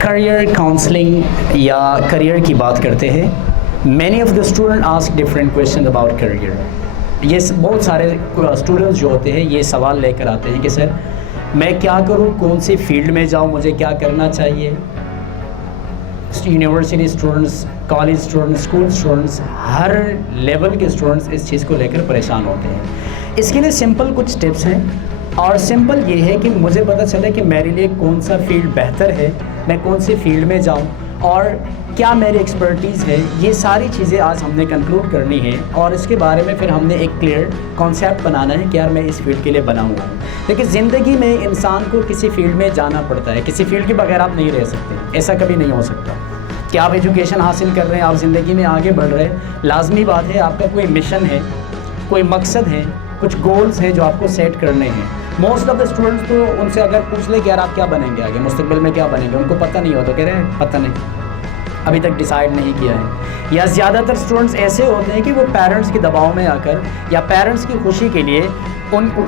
Career counselling या career की बात करते हैं। Many of the student ask different question about career. ये बहुत सारे स्टूडेंट्स जो होते हैं ये सवाल लेकर आते हैं कि सर मैं क्या करूं, कौन सी फील्ड में जाऊं, मुझे क्या करना चाहिए। University students, college students, school students, हर लेवल के स्टूडेंट्स इस चीज़ को लेकर परेशान होते हैं। इसके लिए सिंपल कुछ टिप्स हैं और सिंपल ये है कि मुझे पता चले कि मेरे लिए कौन सा फील्ड बेहतर है, मैं कौन सी फील्ड में जाऊं और क्या मेरी एक्सपर्टीज़ है। ये सारी चीज़ें आज हमने कंक्लूड करनी है और इसके बारे में फिर हमने एक क्लियर कॉन्सेप्ट बनाना है कि यार मैं इस फील्ड के लिए बना हुआ हूँ। लेकिन ज़िंदगी में इंसान को किसी फील्ड में जाना पड़ता है, किसी फील्ड के बगैर आप नहीं रह सकते, ऐसा कभी नहीं हो सकता कि आप एजुकेशन हासिल कर रहे हैं, आप ज़िंदगी में आगे बढ़ रहे हैं। लाजमी बात है आपका कोई मिशन है, कोई मकसद है, कुछ गोल्स हैं जो आपको सेट करने हैं। मोस्ट ऑफ द स्टूडेंट्स तो उनसे अगर पूछ ले कि यार आप क्या बनेंगे आगे, मुस्तकबिल में क्या बनेंगे, उनको पता नहीं होता, कह रहे हैं पता नहीं, अभी तक डिसाइड नहीं किया है। या ज़्यादातर स्टूडेंट्स ऐसे होते हैं कि वो पेरेंट्स के दबाव में आकर या पेरेंट्स की खुशी के लिए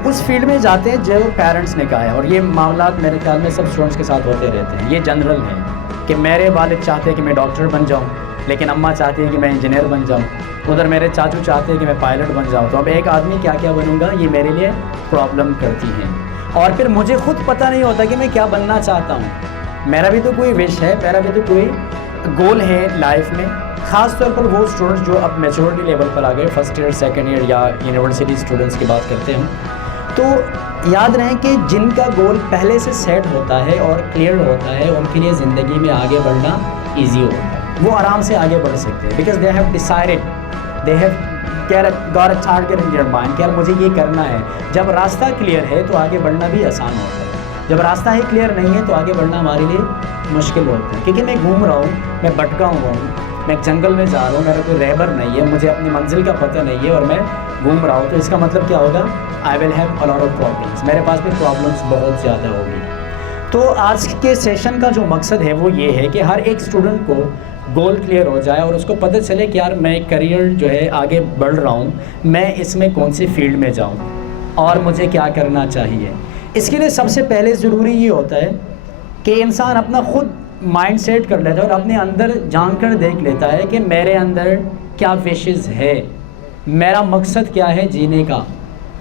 उस फील्ड में जाते हैं जो पेरेंट्स ने कहा है। और ये मामला मेरे ख्याल में सब स्टूडेंट्स के साथ होते रहते हैं। ये जनरल है कि मेरे वालिद चाहते हैं कि मैं डॉक्टर बन जाऊँ, लेकिन अम्मा चाहती है कि मैं इंजीनियर बन जाऊँ, उधर मेरे चाचू चाहते हैं कि मैं पायलट बन जाऊँ। तो अब एक आदमी क्या क्या बनूँगा, ये मेरे लिए प्रॉब्लम करती हैं। और फिर मुझे खुद पता नहीं होता कि मैं क्या बनना चाहता हूँ। मेरा भी तो कोई विश है, मेरा भी तो कोई गोल है लाइफ में। ख़ास तौर पर वो स्टूडेंट्स जो अब मैच्योरिटी लेवल पर आ गए, फर्स्ट ईयर, सेकेंड ईयर या यूनिवर्सिटी स्टूडेंट्स की बात करते हैं, तो याद रहें कि जिनका गोल पहले से सेट होता है और क्लियर होता है, उनके लिए ज़िंदगी में आगे बढ़ना ईजी होता है। वो आराम से आगे बढ़ सकते हैं because they have decided, they have got a target in their mind कि यार मुझे ये करना है। जब रास्ता क्लियर है तो आगे बढ़ना भी आसान होता है। जब रास्ता ही क्लियर नहीं है तो आगे बढ़ना हमारे लिए मुश्किल होता है। क्योंकि मैं घूम रहा हूँ, मैं भटका हुआ हूँ, मैं जंगल में जा रहा हूँ, मेरा कोई रहबर नहीं है, मुझे अपनी मंजिल का पता नहीं है और मैं घूम रहा हूँ, तो इसका मतलब क्या होगा, I will have a lot of problems, मेरे पास भी प्रॉब्लम्स बहुत ज़्यादा होगी। तो आज के सेशन का जो मकसद है वो ये है कि हर एक स्टूडेंट को गोल क्लियर हो जाए और उसको पता चले कि यार मैं करियर जो है आगे बढ़ रहा हूँ, मैं इसमें कौन सी फील्ड में जाऊँ और मुझे क्या करना चाहिए। इसके लिए सबसे पहले ज़रूरी ये होता है कि इंसान अपना खुद माइंड सेट कर लेता है और अपने अंदर जान कर देख लेता है कि मेरे अंदर क्या विशेज़ है, मेरा मकसद क्या है जीने का,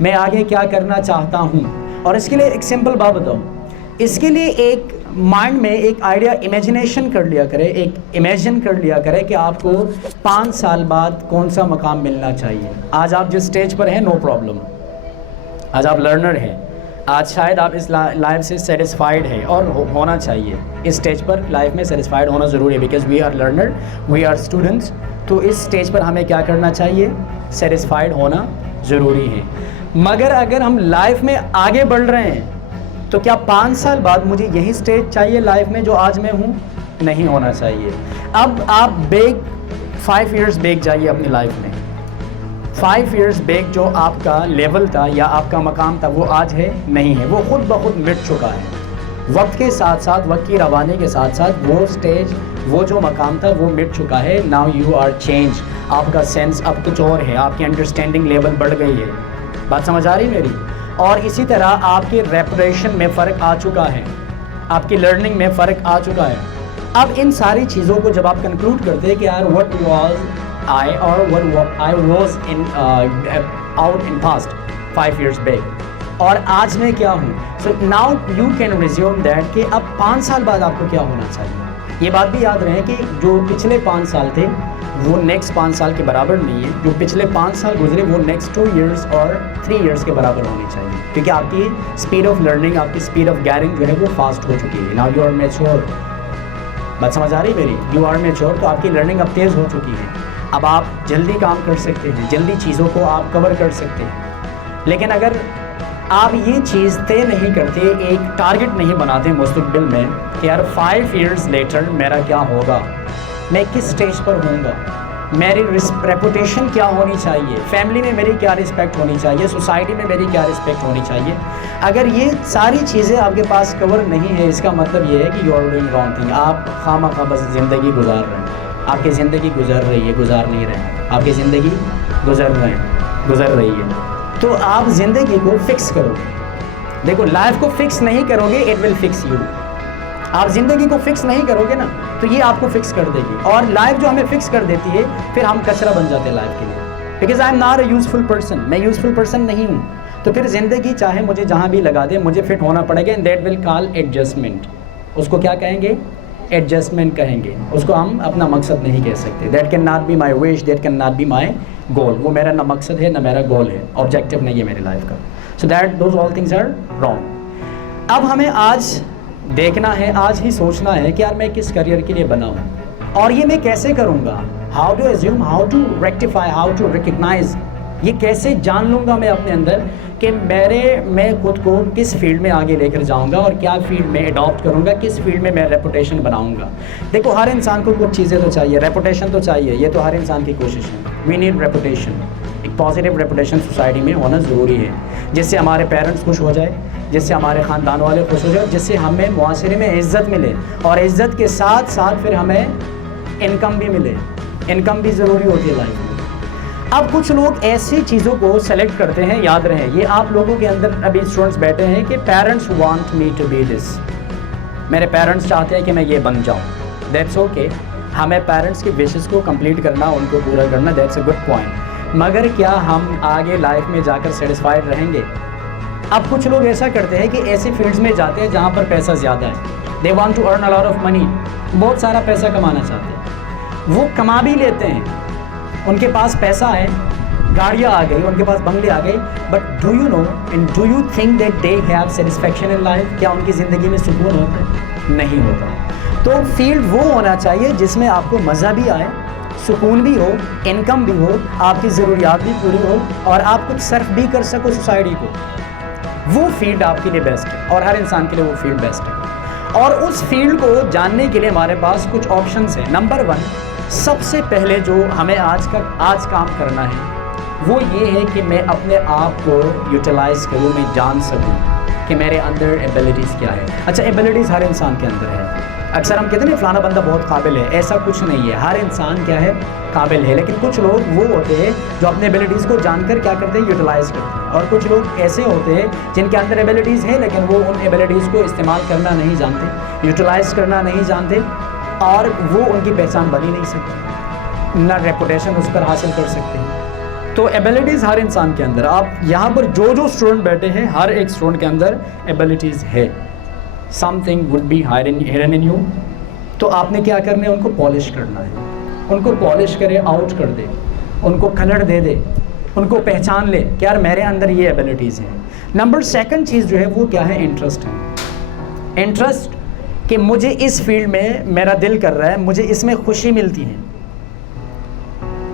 मैं आगे क्या करना चाहता हूँ। और इसके लिए एक सिंपल बात बताऊँ, इसके लिए एक माइंड में एक आइडिया इमेजिनेशन कर लिया करें, एक इमेजिन कर लिया करें कि आपको 5 साल बाद कौन सा मकाम मिलना चाहिए। आज आप जिस स्टेज पर हैं नो प्रॉब्लम, आज आप लर्नर हैं, आज शायद आप इस लाइफ से सेटिस्फाइड है और होना चाहिए। इस स्टेज पर लाइफ में सेटिस्फाइड होना ज़रूरी है because we are learner, we are students. तो इस स्टेज पर हमें क्या करना चाहिए, सेटिस्फाइड होना ज़रूरी है। मगर अगर हम लाइफ में आगे बढ़ रहे हैं तो क्या 5 साल बाद मुझे यही स्टेज चाहिए लाइफ में जो आज मैं हूँ, नहीं होना चाहिए। अब आप 5 इयर्स बैक जाइए अपनी लाइफ में, 5 इयर्स बैक जो आपका लेवल था या आपका मकाम था वो आज है नहीं है, वो खुद ब खुद मिट चुका है। वक्त के साथ साथ, वक्त की रवानी के साथ साथ वो स्टेज, वो जो मकाम था वो मिट चुका है। नाउ यू आर चेंज, आपका सेंस अब कुछ और है, आपकी अंडरस्टैंडिंग लेवल बढ़ गई है। बात समझ आ रही मेरी? और इसी तरह आपके रेपुटेशन में फ़र्क आ चुका है, आपकी लर्निंग में फ़र्क आ चुका है। अब इन सारी चीज़ों को जब आप कंक्लूड करते हैं कि यार व्हाट वाज आई और what I was in out in past 5 years back और आज मैं क्या हूँ, so now you can resume that कि अब 5 साल बाद आपको क्या होना चाहिए। ये बात भी याद रहे कि जो पिछले 5 साल थे वो नेक्स्ट 5 साल के बराबर नहीं है, जो पिछले 5 साल गुजरे वो नेक्स्ट 2 इयर्स और 3 इयर्स के बराबर होनी चाहिए। क्योंकि आपकी स्पीड ऑफ लर्निंग, आपकी स्पीड ऑफ गैरिंग जो है वो फास्ट हो चुकी है। नाउ यू आर मैच्योर, बात समझ आ रही मेरी? यू आर मैच्योर, तो आपकी लर्निंग अब तेज़ हो चुकी है। अब आप जल्दी काम कर सकते हैं, जल्दी चीज़ों को आप कवर कर सकते हैं। लेकिन अगर आप ये चीज़ तय नहीं करते, एक टारगेट नहीं बनाते मुस्तकबिल में कि यार 5 इयर्स लेटर मेरा क्या होगा, मैं किस स्टेज पर होऊंगा, मेरी रेपुटेशन क्या होनी चाहिए, फैमिली में मेरी क्या रिस्पेक्ट होनी चाहिए, सोसाइटी में मेरी क्या रिस्पेक्ट होनी चाहिए। अगर ये सारी चीज़ें आपके पास कवर नहीं है, इसका मतलब ये है कि you are doing wrong thing. आप खामखा बस ज़िंदगी गुजार रहे हैं, आपकी ज़िंदगी गुजर रही है, गुजार नहीं रहे हैं, आपकी ज़िंदगी गुजर रही है। तो आप ज़िंदगी को फिक्स करो। देखो, लाइफ को फिक्स नहीं करोगे, इट विल फिक्स यू। आप ज़िंदगी को फिक्स नहीं करोगे ना तो ये आपको फिक्स कर देगी, और लाइफ जो हमें फिक्स कर देती है फिर हम कचरा बन जाते हैं लाइफ के लिए, because I am not a useful person, मैं यूजफुल पर्सन नहीं हूँ। तो फिर ज़िंदगी चाहे मुझे जहाँ भी लगा दे मुझे फिट होना पड़ेगा, and that will call adjustment. उसको क्या कहेंगे? एडजस्टमेंट कहेंगे। उसको हम अपना मकसद नहीं कह सकते। That can not be my wish, that can not be my goal. वो मेरा ना मकसद है ना मेरा गोल है, ऑब्जेक्टिव नहीं है मेरी लाइफ का। So that those all things are wrong. अब हमें आज देखना है, आज ही सोचना है कि यार मैं किस करियर के लिए बना हूँ और ये मैं कैसे करूँगा। How to assume, how to rectify, how to recognise, ये कैसे जान लूँगा मैं अपने अंदर कि मैं खुद को किस फील्ड में आगे लेकर जाऊंगा और क्या फील्ड में अडॉप्ट करूंगा, किस फील्ड में मैं रेपुटेशन बनाऊंगा। देखो हर इंसान को कुछ चीज़ें तो चाहिए, रेपुटेशन तो चाहिए, ये तो हर इंसान की कोशिश है। वी नीड रेपुटेशन, एक पॉजिटिव रेपुटेशन सोसाइटी में होना ज़रूरी है, जिससे हमारे पेरेंट्स खुश हो जाए, जिससे हमारे ख़ानदान वाले खुश हो जाए, जिससे हमें मुआशरे में इज़्ज़त मिले, और इज़्ज़त के साथ साथ फिर हमें इनकम भी मिले। इनकम भी ज़रूरी होती है लाइफ में। अब कुछ लोग ऐसी चीज़ों को सेलेक्ट करते हैं, याद रहे ये आप लोगों के अंदर अभी स्टूडेंट्स बैठे हैं कि parents want me to be this, मेरे पेरेंट्स चाहते हैं कि मैं ये बन जाऊं। दैट्स ओके, हमें पेरेंट्स की विशेस को कंप्लीट करना, उनको पूरा करना, दैट्स अ गुड पॉइंट। मगर क्या हम आगे लाइफ में जाकर सेटिस्फाइड रहेंगे? अब कुछ लोग ऐसा करते हैं कि ऐसे फील्ड्स में जाते हैं जहाँ पर पैसा ज़्यादा है। They want to earn a lot of money, बहुत सारा पैसा कमाना चाहते हैं, वो कमा भी लेते हैं, उनके पास पैसा है, गाड़ियाँ आ गई, उनके पास बंगले आ गए, but do you know and do you think that they have satisfaction in life? क्या उनकी ज़िंदगी में सुकून होता है? नहीं होता। तो फील्ड वो होना चाहिए जिसमें आपको मज़ा भी आए, सुकून भी हो, इनकम भी हो, आपकी ज़रूरियात भी पूरी हो और आप कुछ सर्व भी कर सको सोसाइटी को। वो फील्ड आपके लिए बेस्ट है और हर इंसान के लिए वो फील्ड बेस्ट है। और उस फील्ड को जानने के लिए हमारे पास कुछ ऑप्शंस हैं। नंबर 1, सबसे पहले जो हमें आज काम करना है वो ये है कि मैं अपने आप को यूटिलाइज़ करूँ, मैं जान सकूँ कि मेरे अंदर एबिलिटीज़ क्या है। अच्छा, एबिलिटीज़ हर इंसान के अंदर है। अक्सर हम कहते हैं ना फलाना बंदा बहुत काबिल है, ऐसा कुछ नहीं है। हर इंसान क्या है? काबिल है। लेकिन कुछ लोग वो होते हैं जो अपने एबिलिटीज़ को जानकर क्या करते हैं? यूटिलाइज़ करते हैं। और कुछ लोग ऐसे होते हैं जिनके अंदर एबिलिटीज़ है लेकिन वो उन एबिलिटीज़ को इस्तेमाल करना नहीं जानते, यूटिलाइज़ करना नहीं जानते, और वो उनकी पहचान बन ही नहीं सकती, ना रेपुटेशन उस पर हासिल कर सकते हैं। तो एबिलिटीज़ हर इंसान के अंदर, आप यहाँ पर जो स्टूडेंट बैठे हैं हर एक स्टूडेंट के अंदर एबिलिटीज़ है। Something would be hidden in you. तो आपने क्या करना है? उनको पॉलिश करना है। उनको पॉलिश करे, आउट कर दे, उनको कलर दे दे, उनको पहचान ले कि यार मेरे अंदर ये एबिलिटीज़ हैं। नंबर 2 चीज़ जो है वो क्या है? इंटरेस्ट है। इंटरेस्ट कि मुझे इस फील्ड में मेरा दिल कर रहा है, मुझे इसमें खुशी मिलती है,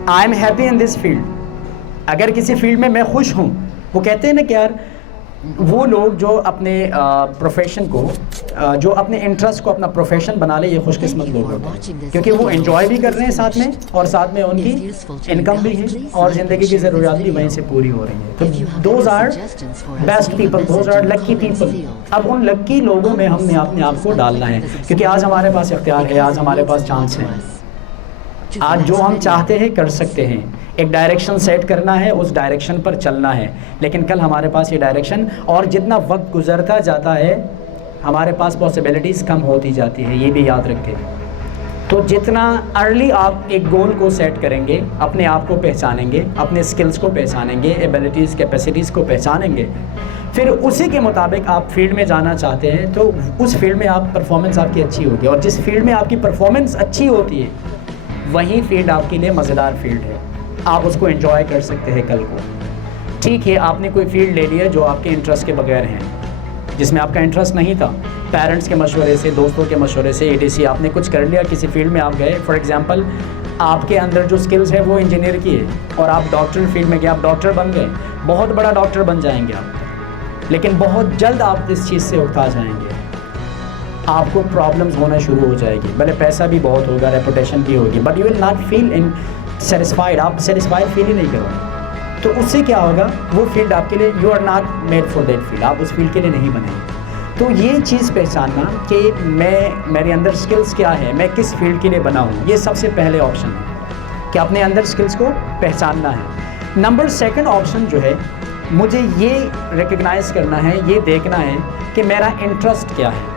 I am happy in this field. अगर किसी फील्ड में मैं खुश हूँ, वो कहते हैं ना कि यार वो लोग जो अपने प्रोफेशन को जो अपने इंटरेस्ट को अपना प्रोफेशन बना ले, ये खुशकिस्मत लोग होते हैं, क्योंकि वो एंजॉय भी कर रहे हैं साथ में, और साथ में उनकी इनकम भी है और ज़िंदगी की ज़रूरियात भी वहीं से पूरी हो रही है। तो those are best people, those are lucky people. अब उन लक्की लोगों में हमने अपने आप को डालना है, क्योंकि आज हमारे पास इख्तियार है, आज हमारे पास चांस है, आज जो हम चाहते हैं कर सकते हैं। एक डायरेक्शन सेट करना है, उस डायरेक्शन पर चलना है, लेकिन कल हमारे पास ये डायरेक्शन, और जितना वक्त गुजरता जाता है हमारे पास पॉसिबिलिटीज़ कम होती जाती है, ये भी याद रखें। तो जितना अर्ली आप एक गोल को सेट करेंगे, अपने आप को पहचानेंगे, अपने स्किल्स को पहचानेंगे, एबिलिटीज़ कैपेसिटीज़ को पहचानेंगे, फिर उसी के मुताबिक आप फील्ड में जाना चाहते हैं तो उस फील्ड में आप परफॉर्मेंस आपकी अच्छी होगी, और जिस फील्ड में आपकी परफॉर्मेंस अच्छी होती है वही फील्ड आपके लिए मज़ेदार फील्ड है, आप उसको एंजॉय कर सकते हैं कल को। ठीक है, आपने कोई फील्ड ले लिया जो आपके इंटरेस्ट के बगैर हैं, जिसमें आपका इंटरेस्ट नहीं था, पेरेंट्स के मशवरे से, दोस्तों के मशवरे से, ATC आपने कुछ कर लिया, किसी फील्ड में आप गए। फॉर एग्जांपल, आपके अंदर जो स्किल्स है वो इंजीनियर की है और आप डॉक्टर फील्ड में गए, आप डॉक्टर बन गए, बहुत बड़ा डॉक्टर बन जाएंगे आप, लेकिन बहुत जल्द आप इस चीज़ से उकता जाएंगे, आपको प्रॉब्लम्स होना शुरू हो जाएगी। भले पैसा भी बहुत होगा, रेपुटेशन भी होगी, but you will not feel in satisfied, आप सेटिस्फाइड फील ही नहीं करोगे। तो उससे क्या होगा? वो फील्ड आपके लिए, you are not made for that field, आप उस फील्ड के लिए नहीं बने। तो ये चीज़ पहचानना कि मेरे अंदर स्किल्स क्या है, मैं किस फील्ड के लिए बना हूँ, ये सबसे पहले ऑप्शन है कि अपने अंदर स्किल्स को पहचानना है। नंबर 2 ऑप्शन जो है, मुझे ये रिकग्नाइज़ करना है, ये देखना है कि मेरा इंटरेस्ट क्या है।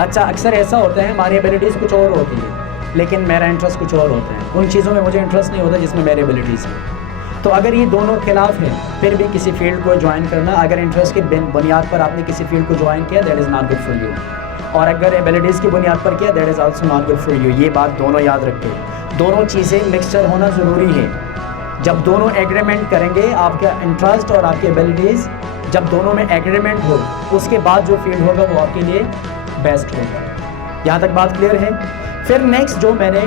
अच्छा, अक्सर ऐसा होता है हमारी एबिलिटीज़ कुछ और होती है लेकिन मेरा इंटरेस्ट कुछ और होता है, उन चीज़ों में मुझे इंटरेस्ट नहीं होता जिसमें मेरी एबिलिटीज़ है। तो अगर ये दोनों खिलाफ है फिर भी किसी फील्ड को ज्वाइन करना, अगर इंटरेस्ट की बुनियाद पर आपने किसी फील्ड को ज्वाइन किया that is not good for you, और अगर एबिलिटीज़ की बुनियाद पर किया that is also not good for you. ये बात दोनों याद रखें, दोनों चीज़ें मिक्सचर होना ज़रूरी है। जब दोनों एग्रीमेंट करेंगे, आपका इंटरेस्ट और आपकी एबिलिटीज़ जब दोनों में एग्रीमेंट हो, उसके बाद जो फील्ड होगा वो आपके लिए बेस्ट होगा। यहाँ तक बात क्लियर है। फिर नेक्स्ट जो मैंने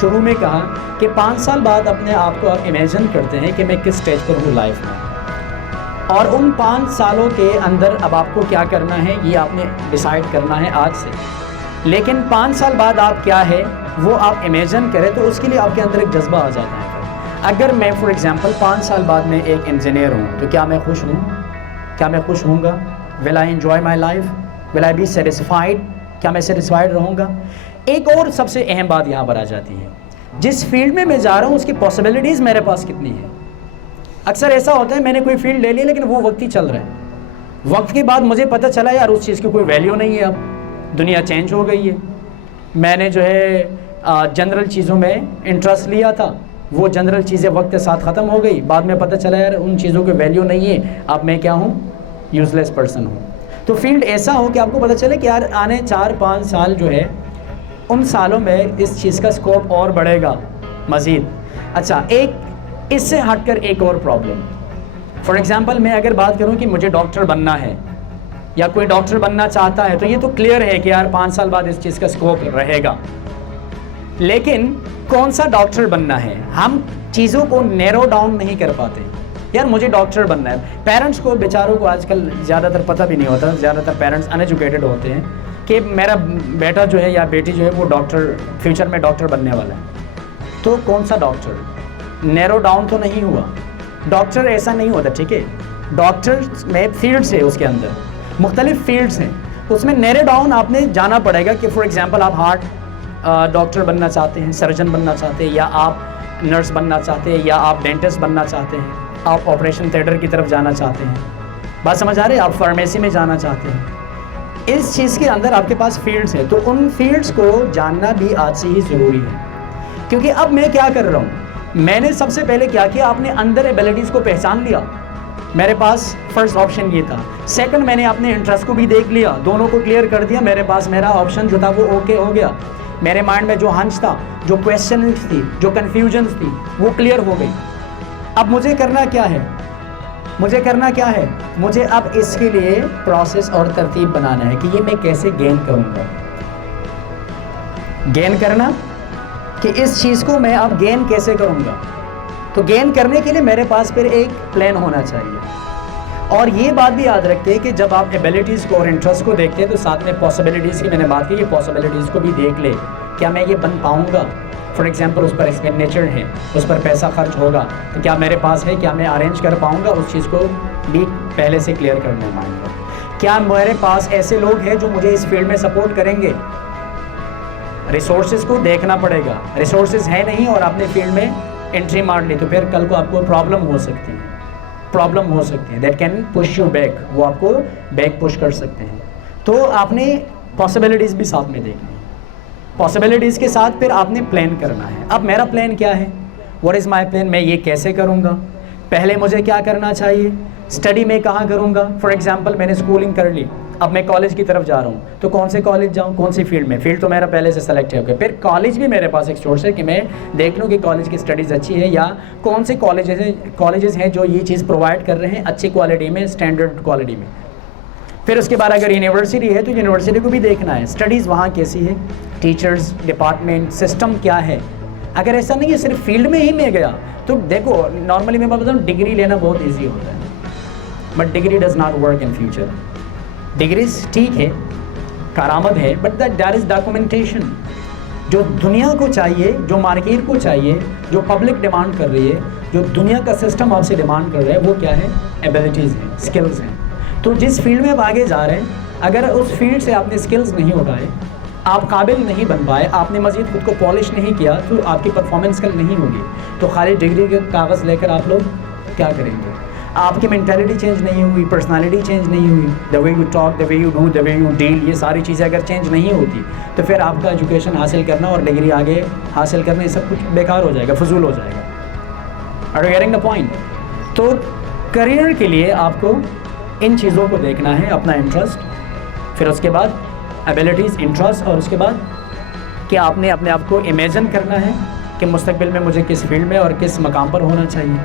शुरू में कहा कि 5 साल बाद अपने आप को आप इमेजिन करते हैं कि मैं किस स्टेज पर हूँ लाइफ में, और उन 5 सालों के अंदर अब आपको क्या करना है ये आपने डिसाइड करना है आज से। लेकिन 5 साल बाद आप क्या है वो आप इमेजिन करें तो उसके लिए आपके अंदर एक जज्बा आ जाता है। अगर मैं फॉर एग्जांपल 5 साल बाद में एक इंजीनियर हूँ तो क्या मैं खुश हूँ? क्या मैं खुश होऊंगा? Will I enjoy my life? Will I be satisfied? क्या मैं सेटिस्फाइड रहूँगा? एक और सबसे अहम बात यहाँ पर आ जाती है, जिस फील्ड में मैं जा रहा हूँ उसकी पॉसिबिलिटीज़ मेरे पास कितनी है। अक्सर ऐसा होता है मैंने कोई फील्ड ले ली लेकिन वो वक्त ही चल रहा है, वक्त के बाद मुझे पता चला यार उस चीज़ की कोई वैल्यू नहीं है, अब दुनिया चेंज हो गई है। मैंने जो है जनरल चीज़ों में इंटरेस्ट लिया था, वो जनरल चीज़ें वक्त के साथ ख़त्म हो गई, बाद में पता चला यार उन चीज़ों की वैल्यू नहीं है, अब मैं क्या हूँ? यूज़लेस पर्सन हूँ। तो फील्ड ऐसा हो कि आपको पता चले कि यार आने 4-5 साल जो है उन सालों में इस चीज़ का स्कोप और बढ़ेगा मज़ीद। अच्छा, एक इससे हटकर एक और प्रॉब्लम, फॉर एग्ज़ाम्पल मैं अगर बात करूं कि मुझे डॉक्टर बनना है या कोई डॉक्टर बनना चाहता है तो ये तो क्लियर है कि यार 5 साल बाद इस चीज़ का स्कोप रहेगा, लेकिन कौन सा डॉक्टर बनना है हम चीज़ों को नैरो डाउन नहीं कर पाते। यार मुझे डॉक्टर बनना है, पेरेंट्स को बेचारों को आजकल ज़्यादातर पता भी नहीं होता, ज़्यादातर पेरेंट्स अनएजुकेटेड होते हैं कि मेरा बेटा जो है या बेटी जो है वो डॉक्टर फ्यूचर में डॉक्टर बनने वाला है। तो कौन सा डॉक्टर? नैरो डाउन तो नहीं हुआ, डॉक्टर ऐसा नहीं होता, ठीक है। डॉक्टर में फील्ड्स है, उसके अंदर मुख्तलिफ फील्ड्स हैं, उसमें नैरो डाउन आपने जाना पड़ेगा कि फॉर एग्जांपल आप हार्ट डॉक्टर बनना चाहते हैं, सर्जन बनना चाहते हैं, या आप नर्स बनना चाहते हैं, या आप डेंटिस्ट बनना चाहते हैं, आप ऑपरेशन थिएटर की तरफ जाना चाहते हैं, बात समझ आ रही है, आप फार्मेसी में जाना चाहते हैं। इस चीज़ के अंदर आपके पास फील्ड्स हैं, तो उन फील्ड्स को जानना भी आज से ही ज़रूरी है। क्योंकि अब मैं क्या कर रहा हूँ, मैंने सबसे पहले क्या किया, आपने अंदर एबिलिटीज़ को पहचान लिया, मेरे पास फर्स्ट ऑप्शन ये था। सेकंड, मैंने अपने इंटरेस्ट को भी देख लिया, दोनों को क्लियर कर दिया, मेरे पास मेरा ऑप्शन जो था वो ओके हो गया। मेरे माइंड में जो हंच था, जो क्वेश्चन थी, जो कन्फ्यूजन थी, वो क्लियर हो गई। अब मुझे करना क्या है? मुझे करना क्या है? मुझे अब इसके लिए प्रोसेस और तरतीब बनाना है कि ये मैं कैसे गेन करूँगा। गेन करना कि इस चीज़ को मैं अब गेन कैसे करूँगा। तो गेन करने के लिए मेरे पास फिर एक प्लान होना चाहिए। और ये बात भी याद रखिए कि जब आप एबिलिटीज़ को और इंटरेस्ट को देखते हैं तो साथ में पॉसिबिलिटीज़ की मैंने बात की, ये पॉसिबिलिटीज़ को भी देख ले, क्या मैं ये बन पाऊँगा। फॉर एग्जांपल उस पर एक्सपेंडिचर है, उस पर पैसा खर्च होगा, तो क्या मेरे पास है, क्या मैं अरेंज कर पाऊँगा, उस चीज़ को भी पहले से क्लियर करना है माइंड में। क्या मेरे पास ऐसे लोग हैं जो मुझे इस फील्ड में सपोर्ट करेंगे। रिसोर्सेज को देखना पड़ेगा, रिसोर्सेज है नहीं और आपने फील्ड में एंट्री मार ली तो फिर कल को आपको प्रॉब्लम हो सकती है, that can push you back, वो आपको बैक पुश कर सकते हैं। तो आपने पॉसिबिलिटीज़ भी साथ में देखनी है, पॉसिबिलिटीज़ के साथ फिर आपने प्लान करना है। अब मेरा प्लान क्या है, व्हाट इज़ माई प्लान, मैं ये कैसे करूँगा, पहले मुझे क्या करना चाहिए, स्टडी में कहाँ करूँगा। फॉर एग्जांपल मैंने स्कूलिंग कर ली, अब मैं कॉलेज की तरफ जा रहा हूँ, तो कौन से कॉलेज जाऊँ, कौन सी फील्ड में, फील्ड तो मेरा पहले से सेलेक्ट है। फिर कॉलेज भी मेरे पास एक सोर्स है कि मैं देख लूँ कि कॉलेज की स्टडीज़ अच्छी है या कौन से कॉलेजेस हैं जो ये चीज़ प्रोवाइड कर रहे हैं अच्छी क्वालिटी में, स्टैंडर्ड क्वालिटी में। फिर उसके बाद अगर यूनिवर्सिटी है तो यूनिवर्सिटी को भी देखना है, स्टडीज़ वहाँ कैसी है, टीचर्स, डिपार्टमेंट, सिस्टम क्या है। अगर ऐसा नहीं है सिर्फ फील्ड में ही मैं गया तो देखो, नॉर्मली मैं बताऊँ डिग्री लेना बहुत ईजी होता है, but degree does not work in future. Degrees ठीक है, करामत है, बट दैट इज़ डॉक्यूमेंटेशन। जो दुनिया को चाहिए, जो मार्केट को चाहिए, जो पब्लिक डिमांड कर रही है, जो दुनिया का सिस्टम आपसे डिमांड कर रहा है, वो क्या है, एबिलिटीज़ हैं, स्किल्स हैं। तो जिस फील्ड में आप आगे जा रहे हैं, अगर उस फील्ड से आपने स्किल्स नहीं उठाए, आप काबिल नहीं बन पाए, आपने मज़ीद खुद को पॉलिश नहीं किया, तो आपकी परफॉर्मेंस कल नहीं होगी। तो खाली डिग्री के कागज़ लेकर आप लोग क्या करेंगे। आपकी मेंटालिटी चेंज नहीं हुई, पर्सनालिटी चेंज नहीं हुई, the way you talk, the way you do, the way you deal, ये सारी चीज़ें अगर चेंज नहीं होती तो फिर आपका एजुकेशन हासिल करना और डिग्री आगे हासिल करना ये सब कुछ बेकार हो जाएगा, फजूल हो जाएगा। Are you getting the point? तो करियर के लिए आपको इन चीज़ों को देखना है, अपना इंटरेस्ट, फिर उसके बाद एबिलिटीज़, इंटरेस्ट, और उसके बाद कि आपने अपने आप को इमेजिन करना है कि मुस्तकबिल में मुझे किस फील्ड में और किस मकाम पर होना चाहिए।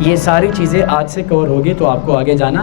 ये सारी चीज़ें आज से कवर होगी तो आपको आगे जाना